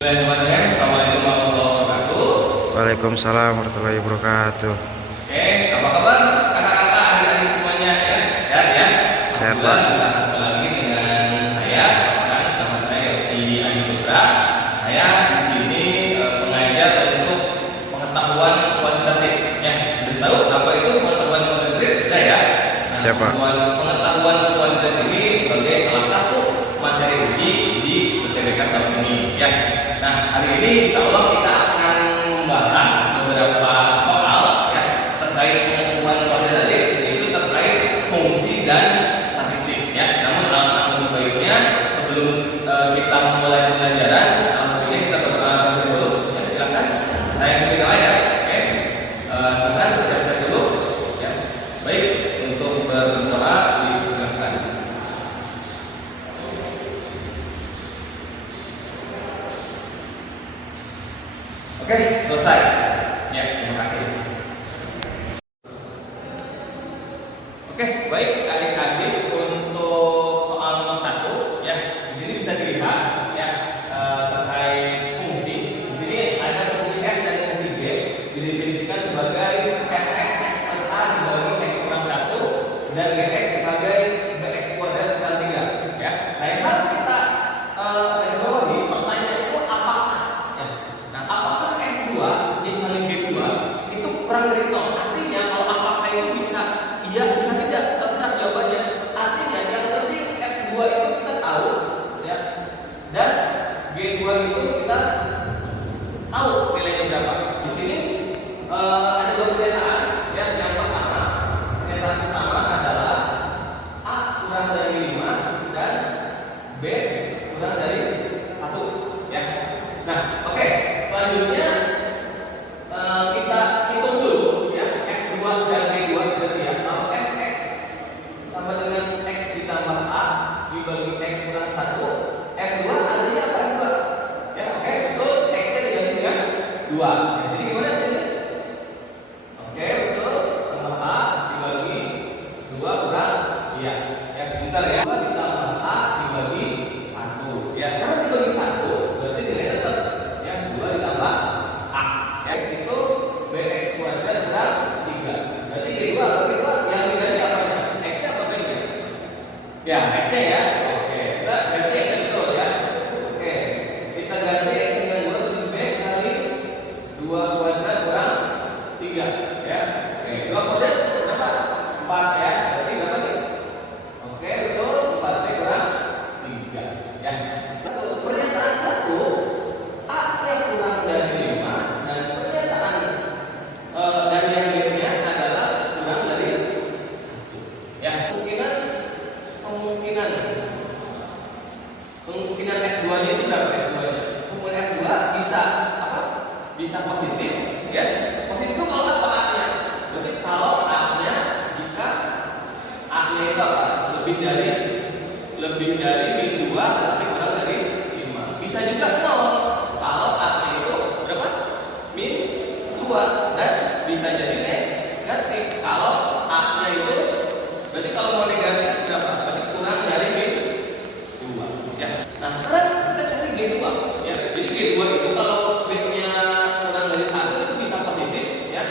Assalamualaikum warahmatullahi wabarakatuh. Waalaikumsalam warahmatullahi wabarakatuh. Oke, apa kabar kakak-kakak, adik-adik semuanya ya? Sehat ya? Sehat, Alhamdulillah Pak. bisa ketemu lagi dengan saya. Nama saya Yosi Adi Putra. Saya di sini pengajar untuk pengetahuan kuantitatif. Ya, sudah tahu apa itu pengetahuan kuantitatif? Sudah ya? Nah, Siapa? Pengetahuan kuantitatif ini sebagai salah satu materi uji di UTBK tahun ini. Ya. Nah, hari ini insya Allah kita akan membahas beberapa soal ya terkait pengetahuan kuantitatif, yaitu terkait fungsi dan statistik ya. Namun alangkah lebih baiknya sebelum kita memulai pembelajaran, alhamdulillah kita berdoa terlebih dahulu. Ya, silakan. Saya mungkin doa ya. Oke. Silakan siap-siap dulu. Ya. Baik, untuk berdoa dipersilakan. Oke, selesai. Ya, terima kasih. Oke, baik adik-adik, untuk soal nomor 1 ya. Di sini bisa dilihat ya terkait fungsi. Di sini ada fungsi f dan fungsi g didefinisikan sebagai fx x plus a dibagi x kurang 1 dan gx sebagai bx kuadrat kurang 3 ya. Nah, yang harus kita garis bawahi, pertanyaan itu apakah ya. Nah, apakah f2 dikali g2 itu kurang dari 0? Artinya kalau apakah itu bisa iya, bisa tidak, terserah jawabannya. Artinya yang penting f2 itu kita tahu ya, dan g2 itu kita tahu nilainya berapa. Di sini ada dua pernyataan ya. Yang pertama, pernyataan pertama adalah a kurang dari 5 dan b kurang dari 1 ya. Nah, oke. Selanjutnya kita hitung dulu ya f2 dan g2 berarti ya. Kalau fx sama dengan x ditambah a dibagi x kurang 1, f2 artinya apa? 2 ya. Oke, betul. X-nya diganti dengan 2 ya. Jadi gimana di sini? Oke, betul. Tambah a dibagi 2 kurang iya ya, pintar ya. 2 ditambah a dibagi 1 ya. Karena dibagi 1 berarti nilainya tetap ya, 2 ditambah a. X itu bx kuadrat kurang 3. Berarti g2 apa g2? Yang diganti apanya? X-nya apa b-nya? Ya, X-nya ya. Oke, kita ganti X-nya betul ya. Oke, kita ganti X dengan 2 itu b kali 2 kuadrat kurang 3 ya. Oke, 2 kuadrat berapa? 4 ya. Berarti berapa nih? Oke, betul. 4 b kurang 3 ya. Lalu pernyataan 1, a yang kurang dari 5 dan pernyataan dan yang b-nya adalah kurang dari 1 ya. Kemungkinan f2-nya itu berapa? F2-nya kemungkinan f2 bisa apa? Bisa positif ya. Positif itu kalau apa? A-nya. Berarti kalau A-nya, jika A-nya itu apa? Lebih dari min 2 tapi kurang dari 5. Bisa juga 0 kalau A-nya itu berapa? Min 2 dan bisa jadi negatif kalau A-nya itu, berarti kalau mau negatif berapa? Berarti kurang dari min 2 ya. Nah, sekarang kita cari G2 ya. Jadi G2 itu kalau B-nya kurang dari 1 itu bisa positif ya.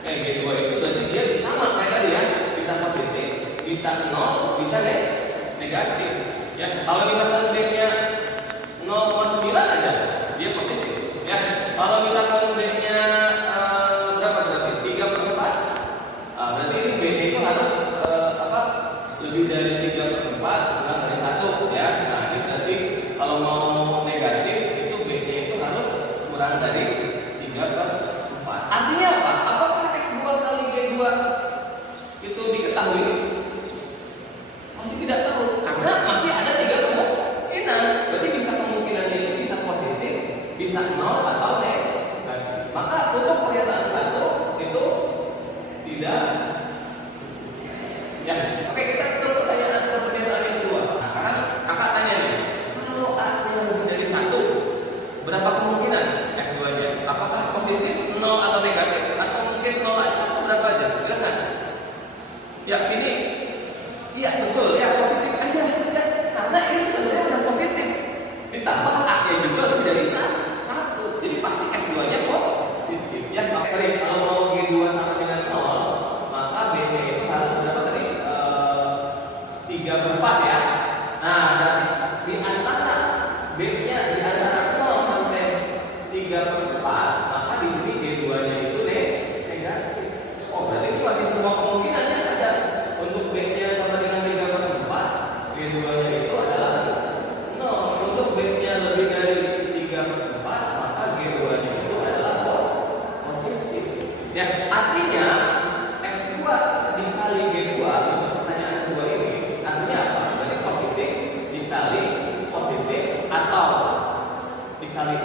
Kayak G2 itu berarti dia sama kayak tadi ya, bisa positif, bisa 0, bisa negatif ya. Kalau misalkan B-nya 0,9 aja dia positif ya. Kalau misalkan B-nya berapa berarti? 3/4. Berarti ini B-nya itu harus apa? Lebih dari 3/4 kurang dari 1 ya. Nah, ini berarti kalau mau negatif itu B-nya itu harus kurang dari 3/4. Artinya apa? Apakah X2 kali G2 itu diketahui? Masih tidak tahu, karena masih ada 3 kemungkinan. Berarti bisa kemungkinannya itu bisa positif, bisa 0 atau negatif. Maka untuk pernyataan 1 itu tidak ya. Oke, kita ke pernyataan yang kedua. Nah, sekarang kakak tanya nih, kalau A-nya lebih dari 1, berapa kemungkinan F2-nya? Apakah positif, 0 atau negatif? Atau mungkin 0 aja, atau berapa aja? Silakan. Ya, ini iya betul ya, positif aja ya. Karena ini sebenarnya udah positif. Ditambah A-nya juga lebih dari 1.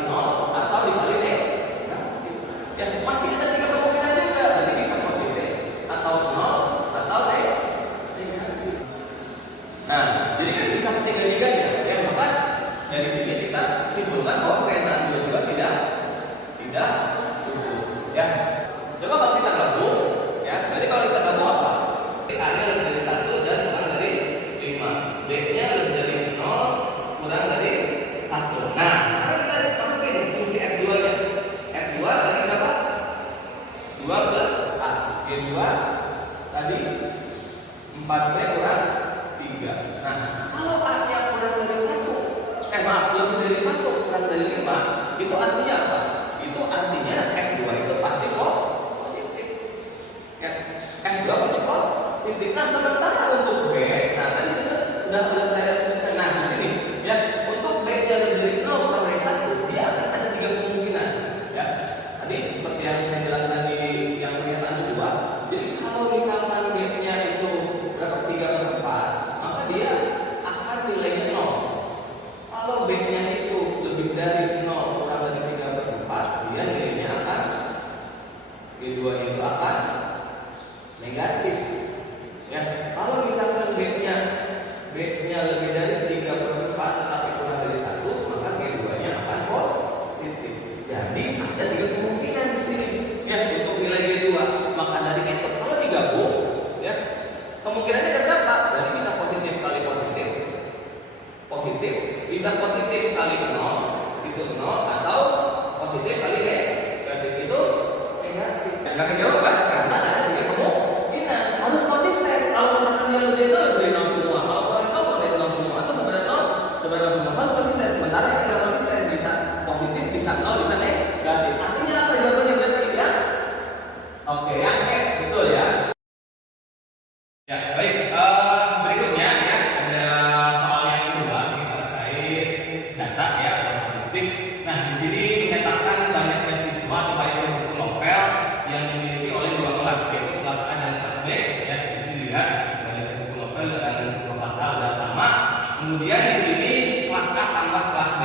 nol atau dikali negatif. Ya, masih ada tiga kemungkinan juga. Jadi bisa positif atau nol atau negatif. Nah, jadi kan bisa ketiga-tiganya. Ya, maka dari sini kita simpulkan bahwa pernyataan dua tidak cukup. Ya, coba kalau kita gabung, ya, jadi kalau kita gabung apa? A-nya lebih dari 1 dan kurang dari 5. B-nya lebih dari 0 kurang dari 1. Nah, sekarang kita masukin fungsi F2-nya. F2 tadi berapa? 2 plus A. G2 tadi 4B kurang 3. Nah, kalau A-nya kurang dari 1, lebih dari 1 kurang dari 5, itu artinya apa? Itu artinya F2 itu pasti positif. Ya, F2 pasti positif. Nah, sementara untuk B, nah tadi sudah saya sebutkan. Nah, di sini ya, untuk B-nya lebih dari 0 kurang dari 1, dia akan ada 3 kemungkinan. Ya, tadi seperti yang saya jelaskan di yang pernyataan kedua. Jadi kalau misalkan B-nya itu berapa 3/4, maka dia akan nilainya 0. Kalau B-nya itu lebih dari 0 kurang dari 3/4, dia nilainya akan B2 itu akan negatif. Ya, kalau misalkan B-nya lebih dari 3/4 tetapi kurang dari 1, maka G2-nya akan positif. Jadi ada 3 kemungkinan di sini. Ya, untuk nilai G2. Maka dari itu kalau digabung, ya, kemungkinannya ada berapa? Jadi bisa positif kali positif. Positif, bisa positif kali 0, itu 0, atau positif kali negatif, itu negatif. Enggak kejawab kan? Karena ada 3 kemungkinan. Harus konsisten. Kalau misalkan dia lebih dari 0 semua, kalau kurang itu dari 0 semua, atau sebenarnya 0 semua, harus konsisten. Sementara yang tidak konsisten bisa positif, bisa 0, bisa negatif. Artinya apa jawabannya berarti ya? Oke, yang betul ya. Ya, baik. Berikutnya ya, ada soal yang kedua kita terkait data ya atau statistik. Nah, di sini menyatakan banyaknya siswa atau banyaknya buku novel yang dimiliki oleh 2 kelas, yaitu kelas A dan kelas B. Ya, di sini dilihat banyaknya buku novel dan siswa kelas A sudah sama. Kemudian di sini kelas A tambah kelas B.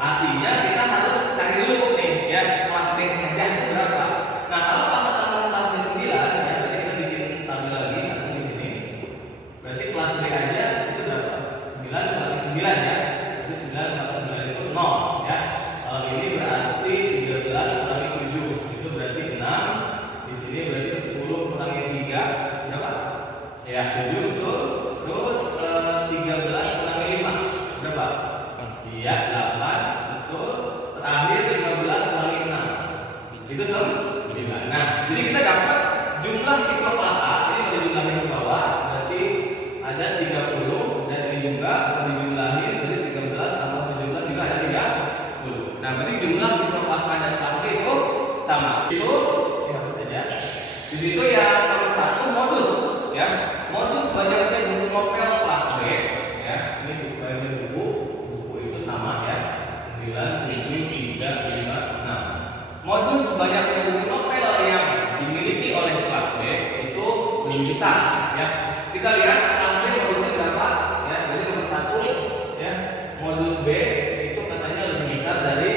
Artinya kita harus cari dulu nih ya kelas B saja itu berapa. Nah, kalau kelas A tambah kelas B 9, ya berarti kita bikin tabel lagi satu di sini. Berarti kelas B aja itu berapa? 9 kali 9 ya. Jadi 9 kali 9 itu 0 ya. Kalau ini berarti 13 kurangi 7 itu berarti 6. Di sini berarti 10 kurangi 3 berapa? Ya 7 betul. Terus 13 kurangi 5 berapa? Iya 8 betul. Terakhir 15 kurangi 6 itu 9. Nah, jadi kita dapat jumlah siswa kelas A. Ini kalau dijumlahin ke bawah berarti ada 30 dan ini juga kalau dijumlahin berarti 13 sama 17 juga ada 30. Nah, berarti jumlah siswa kelas A dan kelas B itu sama. Itu ya hapus saja. Di situ ya nomor 1 modus ya. Modus banyaknya buku novel kelas B ya. Ini buku itu sama ya. 9 7 3 5 6. Modus banyaknya buku novel yang dimiliki oleh kelas B itu lebih besar ya. Kita lihat kelas B modusnya berapa ya. Jadi nomor 1 ya, modus B itu katanya lebih besar dari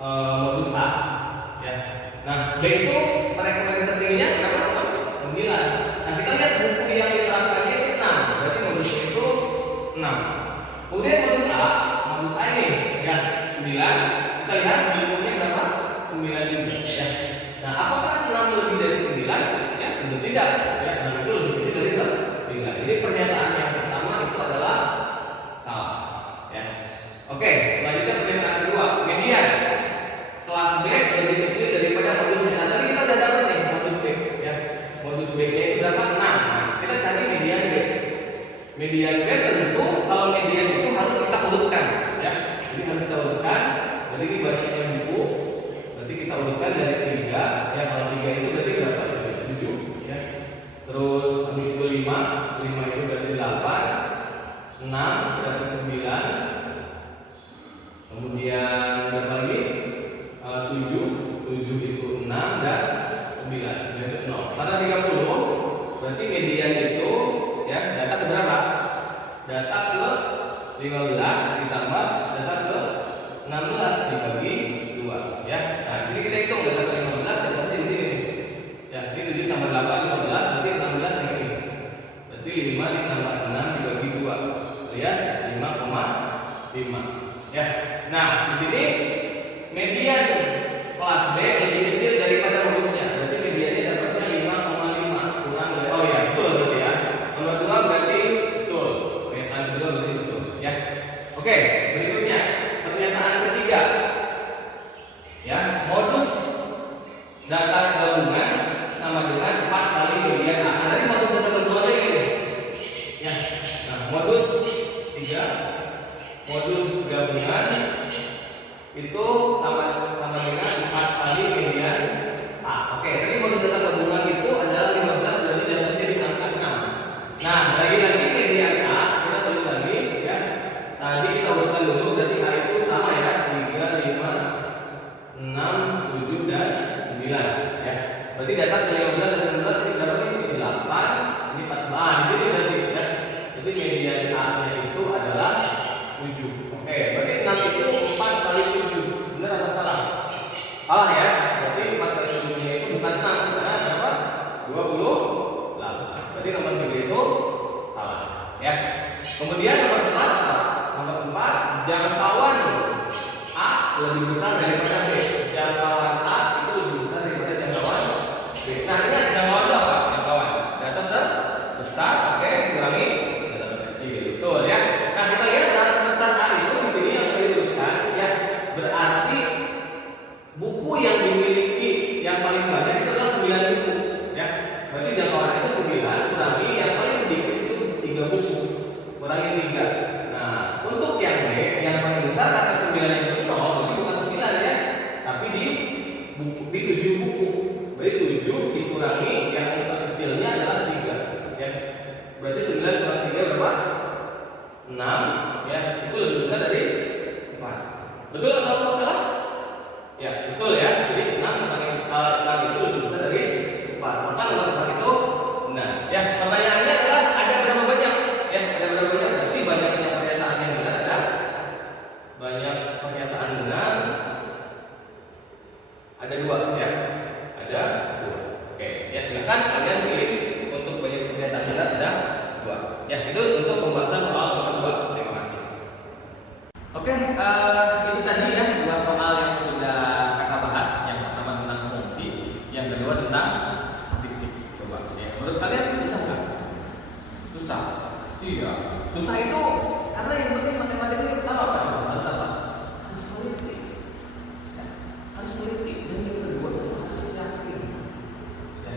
modus A ya. Nah, B itu rekomendasi tertingginya berapa? 9. Nah, kita lihat buku yang diterapkannya itu 6. Berarti modus itu 6. Kemudian modus A ini ya 9. Kita lihat bukunya berapa? 9 juga ya. Nah, apakah 6 lebih dari 9? Ya, tentu tidak. Ya, 6 itu lebih kecil dari 9. Jadi pernyataan yang pertama itu adalah salah. Ya. Oke, selanjutnya pernyataan kedua, median. Kelas B lebih kecil daripada modusnya. Nah, tadi kita sudah dapat nih modus B ya. Modus B-nya itu dapat 6. Nah, kita cari median B. Median B tentu kalau median itu harus kita urutkan ya. Jadi harus kita urutkan. Jadi ini banyaknya buku. Berarti kita urutkan dari 3 ya. Kalau 3 itu berarti berapa? 7 ya. Terus habis itu 5 itu berarti 8. 6 berarti 9. Kemudian berapa lagi? 7 itu 6 dan 9 itu 0. Pada 30 berarti median itu ya data berapa? dibagi 2 ya. Nah, jadi kita hitung data ke 15 contohnya di sini. Ya, ini 7 tambah 8 15 berarti 16 yang ini. Berarti 5 ditambah 6 dibagi 2 alias 5,5 ya. Nah, di sini median kelas B lebih kecil daripada modusnya. Berarti mediannya dapatnya 5,5 kurang dari betul berarti ya. Nomor 2 berarti betul. Pernyataan kedua berarti betul ya. Oke, berikutnya pernyataan ketiga. Ya, modus data gabungan sama dengan 4 kali median A. Nah, tadi modus data gabungannya ini. Ya. Nah, modus 3 modus gabungan itu sama dengan 4 kali median A. Oke, tadi modus data gabungan itu adalah 15 berarti dapatnya di angka 6. Nah, lagi-lagi median A kita tulis lagi ya. Tadi kita urutkan dulu berarti A itu sama ya, 3, 5, 6, 7 dan 9 ya. Berarti data ke 15 dan 16 ini dapatnya ini 8, ini 14. Di sini berarti ya. Jadi median A-nya itu adalah 7. Oke, berarti 6 itu 4 kali 7. Benar atau salah? Salah ya. Berarti 4 kali 7-nya itu bukan 6, karena berapa? 28. Berarti nomor 3 itu salah ya. Kemudian nomor 4 apa? Nomor 4, jangkauan A lebih besar daripada B. Jangkauan A itu lebih besar daripada jangkauan B. Nah, ini jangkauan itu apa? Jangkauan data terbesar, oke, kurangi data terkecil. Betul ya. Nah, kita lihat data terbesar A itu di sini yang disebutkan ya. Berarti buku yang dimiliki yang paling banyak itu adalah 9 buku ya. Berarti jangkauan itu 9 kurangi yang paling sedikit itu 3 buku. Kurangi 3. Nah, untuk yang B yang paling besar kata 9 itu 0, berarti bukan 9 ya. Tapi di 7 buku. Berarti 7 dikurangi yang terkecilnya adalah 3 ya. Berarti 9 kurang 3 berapa? 6 ya. Itu lebih besar dari 4. Betul atau salah? Ya, betul ya. Jadi 6 itu lebih besar dari 4. Maka nomor 4 itu benar. Ya, pertanyaannya adalah ada berapa banyak? Ya, ada berapa banyak? Berarti banyaknya pernyataan yang benar ada banyak pernyataan benar ada 2 ya. Ada 2. Oke, ya silakan kalian pilih untuk banyak pernyataan benar ada 2. Ya, itu untuk pembahasan soal nomor 2. Terima kasih. Oke, itu tadi ya 2 soal yang sudah kakak bahas. Yang pertama tentang fungsi, yang kedua tentang statistik. Coba ya, menurut kalian susah nggak? Susah. Iya, susah itu karena yang penting matematika itu tahu apa? Harus apa? Harus teliti. Ya, harus teliti. Dan yang kedua harus yakin. Ya.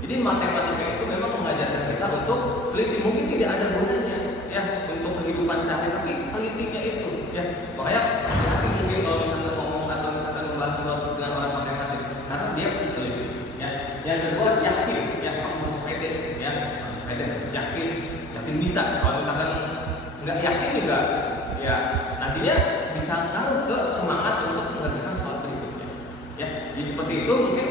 Jadi matematika itu memang mengajarkan kita untuk teliti. Mungkin tidak ada gunanya ya untuk kehidupan sehari, tapi telitinya itu ya. Makanya hati mungkin kalau misalnya ngomong atau misalnya membahas sesuatu dengan orang matematik, karena dia pasti teliti. Ya. Yang kedua yakin, ya harus pede, ya harus pede, harus yakin bisa. Kalau misalkan nggak yakin juga, ya nantinya bisa ngaruh ke semangat untuk mengerjakan soal berikutnya. Ya, jadi seperti itu mungkin